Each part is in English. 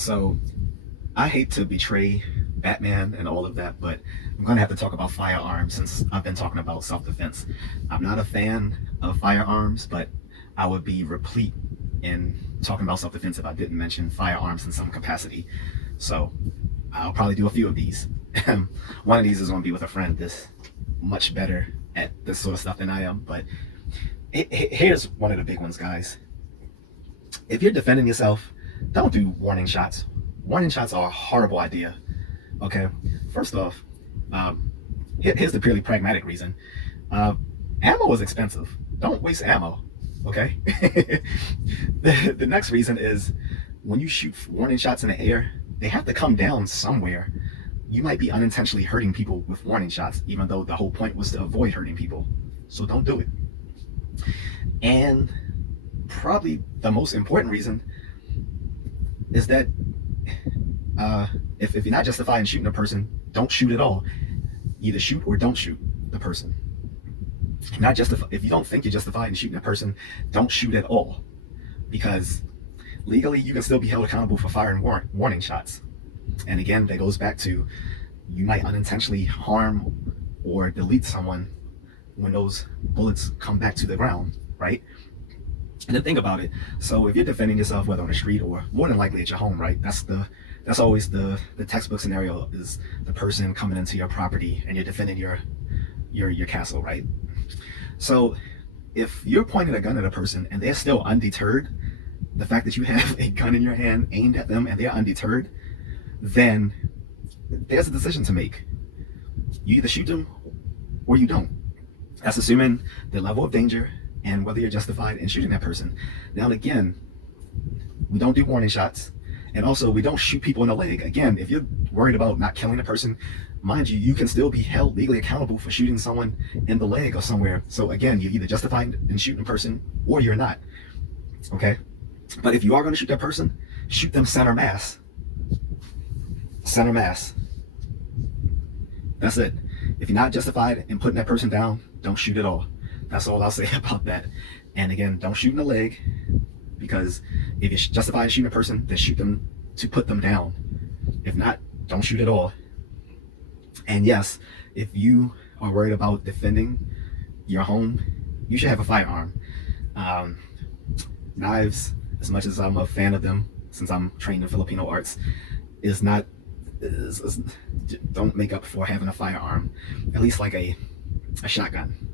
So I hate to betray Batman and all of that, but I'm gonna have to talk about firearms since I've been talking about self-defense. I'm not a fan of firearms, but I would be replete in talking about self-defense if I didn't mention firearms in some capacity. So I'll probably do a few of these. One of these is gonna be with a friend that's much better at this sort of stuff than I am, but here's one of the big ones, guys. If you're defending yourself, don't do warning shots. Warning shots are a horrible idea. Okay, first off, here's the purely pragmatic reason. Ammo is expensive. Don't waste ammo. Okay. The next reason is when you shoot warning shots in the air, they have to come down somewhere. You might be unintentionally hurting people with warning shots, even though the whole point was to avoid hurting people. So don't do it. And probably the most important reason is that if you're not justified in shooting a person, don't shoot at all. Either shoot or don't shoot the person. If you don't think you're justified in shooting a person, don't shoot at all. Because legally, you can still be held accountable for firing warning shots. And again, that goes back to you might unintentionally harm or delete someone when those bullets come back to the ground, right? And then think about it. So if you're defending yourself, whether on the street or more than likely at your home, right? That's always the textbook scenario, is the person coming into your property and you're defending your castle, right? So if you're pointing a gun at a person and they're still undeterred, the fact that you have a gun in your hand aimed at them and they're undeterred, then there's a decision to make. You either shoot them or you don't. That's assuming the level of danger and whether you're justified in shooting that person. Now again, we don't do warning shots, and also we don't shoot people in the leg. Again, if you're worried about not killing a person, mind you, you can still be held legally accountable for shooting someone in the leg or somewhere. So again, you're either justified in shooting a person or you're not. Okay? But if you are going to shoot that person, shoot them center mass. Center mass. That's it. If you're not justified in putting that person down, don't shoot at all. That's all I'll say about that. And again, don't shoot in the leg, because if you're justified in shooting a person, then shoot them to put them down. If not, don't shoot at all. And yes, if you are worried about defending your home, you should have a firearm. Knives, as much as I'm a fan of them, since I'm trained in Filipino arts, don't make up for having a firearm. At least like a shotgun,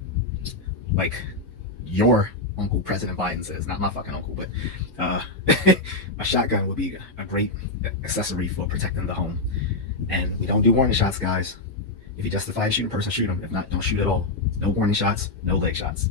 like your Uncle President Biden says, not my fucking uncle, but a shotgun would be a great accessory for protecting the home. And we don't do warning shots, guys. If you justify shooting a person, shoot them. If not, don't shoot at all. No warning shots, no leg shots.